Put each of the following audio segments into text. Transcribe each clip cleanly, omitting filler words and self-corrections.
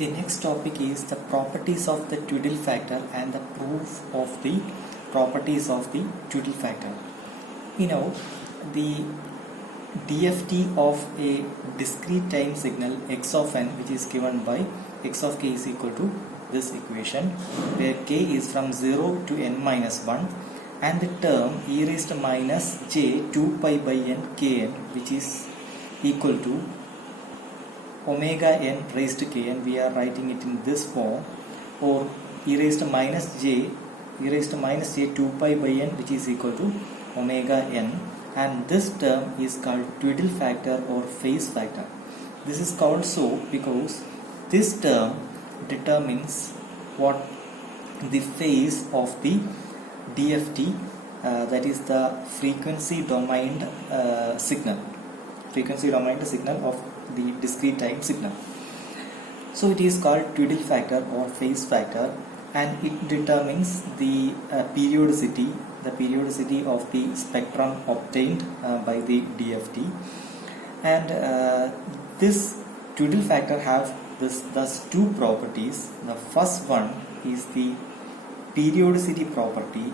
The next topic is the properties of the Twiddle factor and the proof of the properties of the Twiddle factor. The DFT of a discrete time signal x of n, which is given by x of k is equal to this equation, where k is from 0 to n minus 1, and the term e raised to minus j 2 pi by n kn, which is equal to omega n raised to kn. We are writing it in this form, or e raised to minus j 2 pi by n, which is equal to omega n, and this term is called Twiddle factor or phase factor. This is called so because this term determines what the phase of the DFT, that is the frequency domained signal of the discrete time signal. So it is called Twiddle factor or phase factor, and it determines the periodicity of the spectrum obtained by the DFT. And this Twiddle factor have thus two properties. The first one is the periodicity property,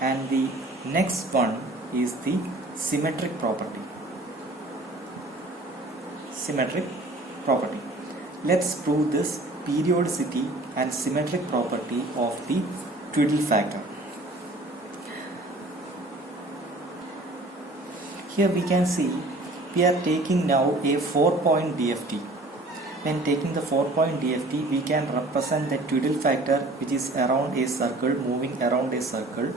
and the next one is the symmetric property. Let's prove this periodicity and symmetric property of the Twiddle factor. Here we can see we are taking now a 4-point DFT. When taking the 4-point DFT, we can represent the Twiddle factor, which is around a circle, moving around a circle.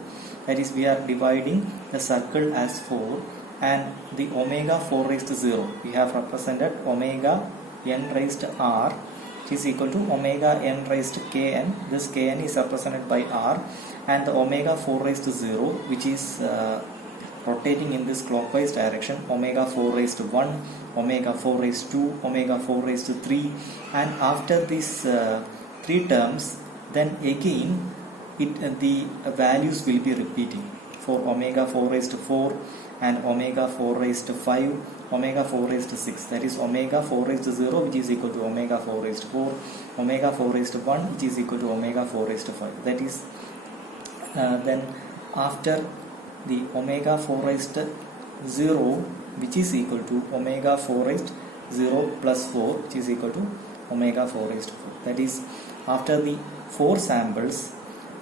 That is, we are dividing the circle as 4, and the omega 4 raised to 0. We have represented omega n raised to r, which is equal to omega n raised to kn. This kn is represented by r, and the omega 4 raised to 0, which is rotating in this clockwise direction, omega 4 raised to 1, omega 4 raised to 2, omega 4 raised to 3, and after these three terms, then again the values will be repeating for omega 4 raised to 4 and omega 4 raised to 5, omega 4 raised to 6. That is omega 4 raised to 0, which is equal to omega 4 raised to 4, omega 4 raised to 1, which is equal to omega 4 raised to 5. That is then after the omega 4 raised to 0, which is equal to omega 4 raised to 0 plus 4, which is equal to omega 4 raised to 4. That is, after the 4 samples,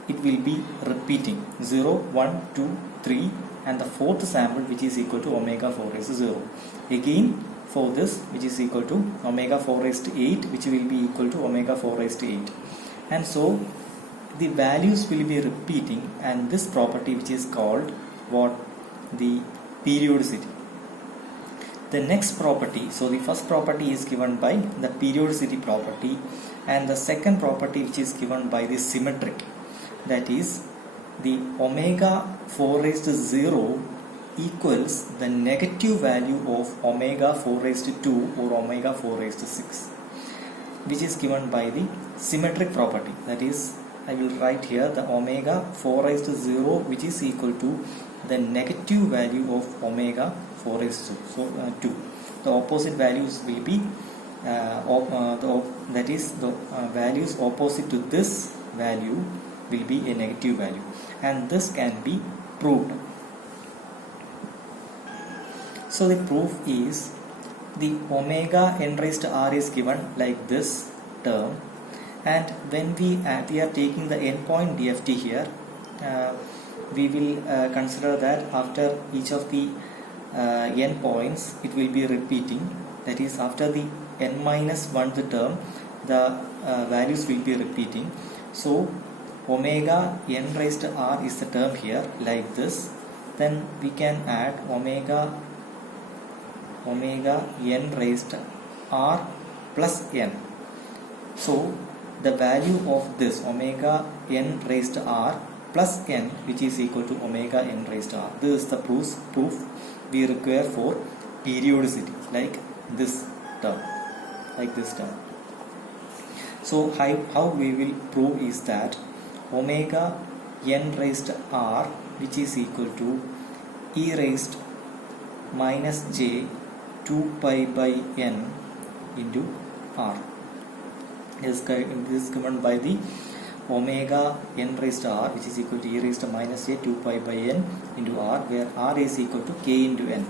it will be repeating 0, 1, 2, 3, and the 4th sample, which is equal to omega 4 raised to 0. Again for this, which is equal to omega 4 raised to 8, which will be equal to omega 4 raised to 8. And so the values will be repeating, and this property, which is called the periodicity. The next property, so the first property is given by the periodicity property, and the second property, which is given by the symmetric, that is the omega 4 raised to 0 equals the negative value of omega 4 raised to 2 or omega 4 raised to 6, which is given by the symmetric property. That is, I will write here the omega 4 raised to 0, which is equal to the negative value of omega 4 raised to 2. The opposite values will be that is the values opposite to this value will be a negative value, and this can be proved. So the proof is the omega n raised to r is given like this term, and when we are taking the n-point DFT here, we will consider that after each of the n points, it will be repeating. That is, after the n minus 1th term, the values will be repeating. So omega n raised to r is the term here like this. Then we can add omega n raised to r plus n. So the value of this omega n raised to r plus n, which is equal to omega n raised to r. This is the proof we require for periodicity, like this term. So how we will prove is that omega n raised to r, which is equal to e raised minus j 2 pi by n into r. This is given by the omega n raised to r, which is equal to e raised to minus j 2 pi by n into r, where r is equal to k into n,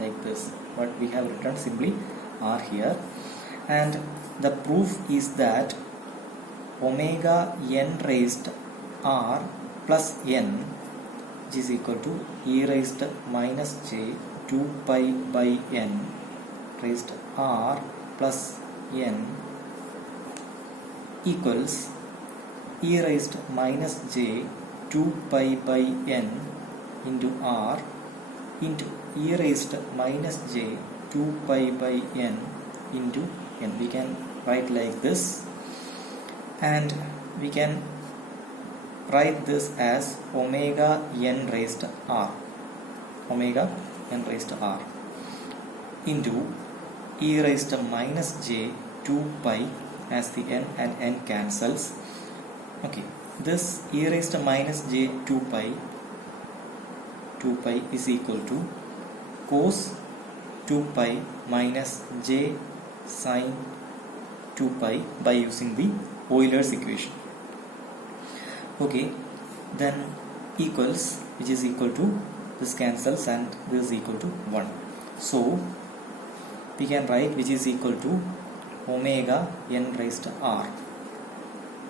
like this. But we have written simply r here. And the proof is that omega n raised r plus n, which is equal to e raised to minus j 2 pi by n raised to r plus n equals e raised to minus j 2 pi by n into r into e raised to minus j 2 pi by n into n. We can write like this, and we can write this as omega n raised to r, omega n raised to r into e raised to minus j 2 pi, as the n and n cancels. Okay, this e raised to minus j 2 pi is equal to cos 2 pi minus j sin 2 pi by using the Euler's equation. Okay, then equals, which is equal to, this cancels and this is equal to 1. So we can write which is equal to omega n raised to r.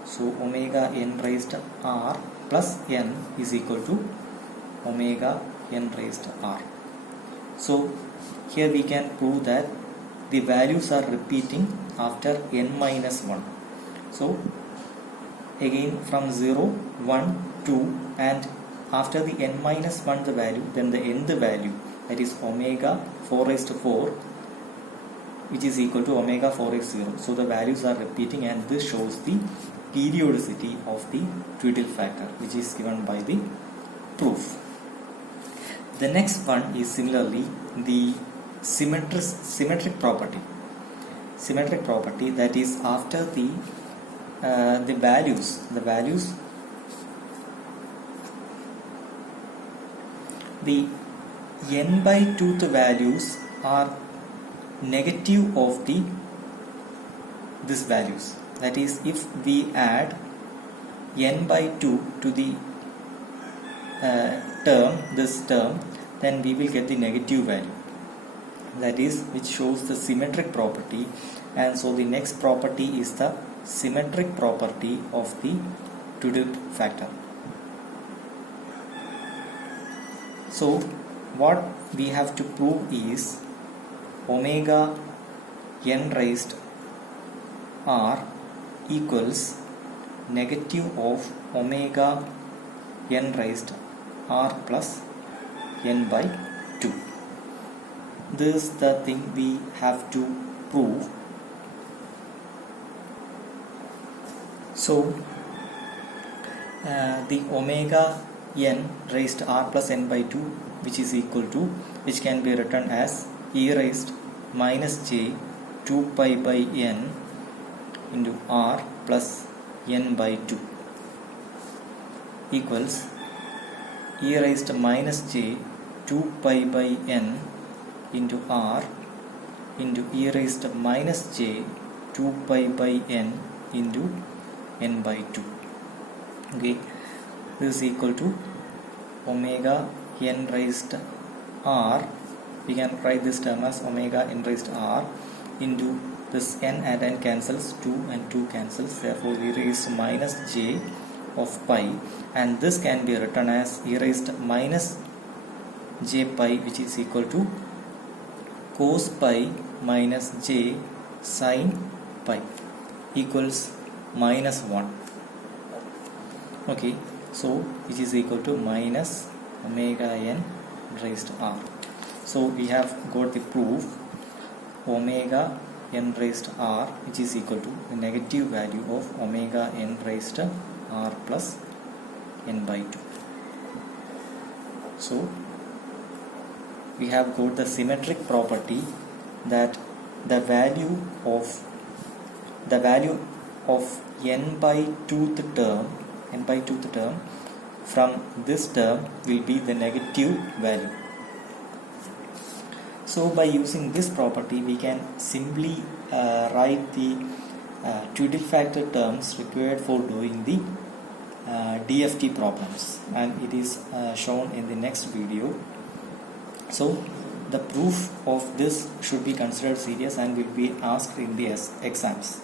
So omega n raised to r plus n is equal to omega n raised to r. So here we can prove that the values are repeating after n minus 1. So again from 0, 1, 2, and after the n minus 1 the value, then the nth value, that is omega 4 raised to 4, which is equal to omega 4x0. So the values are repeating, and this shows the periodicity of the Twiddle factor, which is given by the proof. The next one is similarly the symmetric property. Symmetric property, that is after the values the n by 2th values are negative of these values. That is, if we add n by 2 to the this term, then we will get the negative value. That is, which shows the symmetric property. And so the next property is the symmetric property of the Twiddle factor. So what we have to prove is omega n raised r equals negative of omega n raised r plus n by 2. This is the thing we have to prove. So the omega n raised to r plus n by 2, which is equal to, which can be written as e raised minus j 2 pi by n into r plus n by 2 equals e raised minus j 2 pi by n into r into e raised minus j 2 pi by n into n by 2. Okay, this is equal to omega n raised r. We can write this term as omega n raised r into this n and n cancels, 2 and 2 cancels, therefore e raised minus j of pi, and this can be written as e raised minus j pi, which is equal to cos pi minus j sin pi equals minus 1. Okay, so which is equal to minus omega n raised r. So we have got the proof omega n raised r, which is equal to the negative value of omega n raised r plus n by 2. So we have got the symmetric property that the value of n by 2th term from this term will be the negative value. So by using this property we can simply write the Twiddle factor terms required for doing the DFT problems, and it is shown in the next video. So the proof of this should be considered serious and will be asked in the exams.